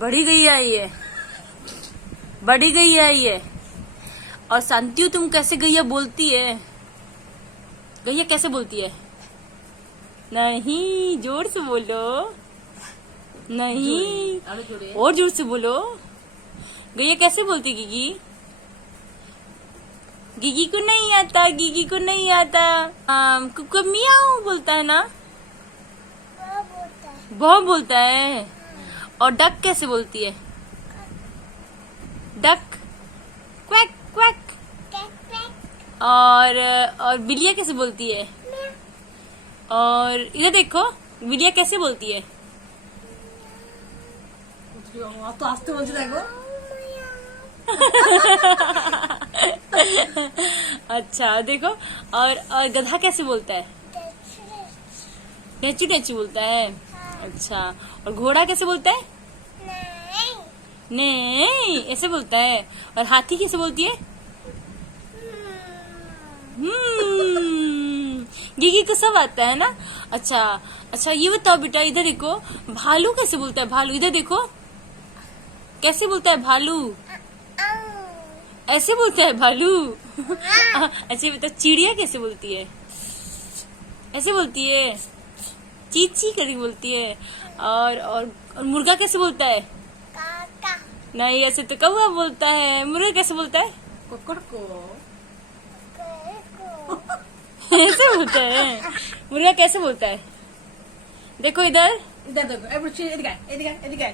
बढ़ी गई है ये, बढ़ी गई है ये। और शांतियु तुम कैसे गैया बोलती है? गैया कैसे बोलती है? नहीं, जोर से बोलो। नहीं, और जोर से बोलो। गैया कैसे बोलती गिगी? गिगी को नहीं आता, गिगी को नहीं आता। कुकुर मियाऊ बोलता है ना? बहुत बोलता है। और डक कैसे बोलती है? Duck quack quack. और बिल्लिया कैसे बोलती है? और इधर देखो, बिल्लिया कैसे बोलती है? तो आस्ते बोलते देखो। अच्छा देखो। और गधा कैसे बोलता है? टेची टेची बोलता है। अच्छा, और घोड़ा कैसे बोलता है? नहीं, ऐसे बोलता है। और हाथी कैसे बोलती है? गिगी को सब आता है ना। अच्छा अच्छा, ये बताओ बेटा, इधर देखो, भालू कैसे बोलता है? भालू इधर देखो, कैसे बोलता है भालू? ऐसे बोलता है भालू। अच्छा बेटा, चिड़िया कैसे बोलती है? ऐसे बोलती है, ची ची करके बोलती है। और मुर्गा कैसे बोलता है? नहीं, ऐसे तो कौवा बोलता है। मुर्गा कैसे बोलता है? ऐसे बोलता है। मुर्गा कैसे बोलता है? देखो इधर, इधर देखो, इधर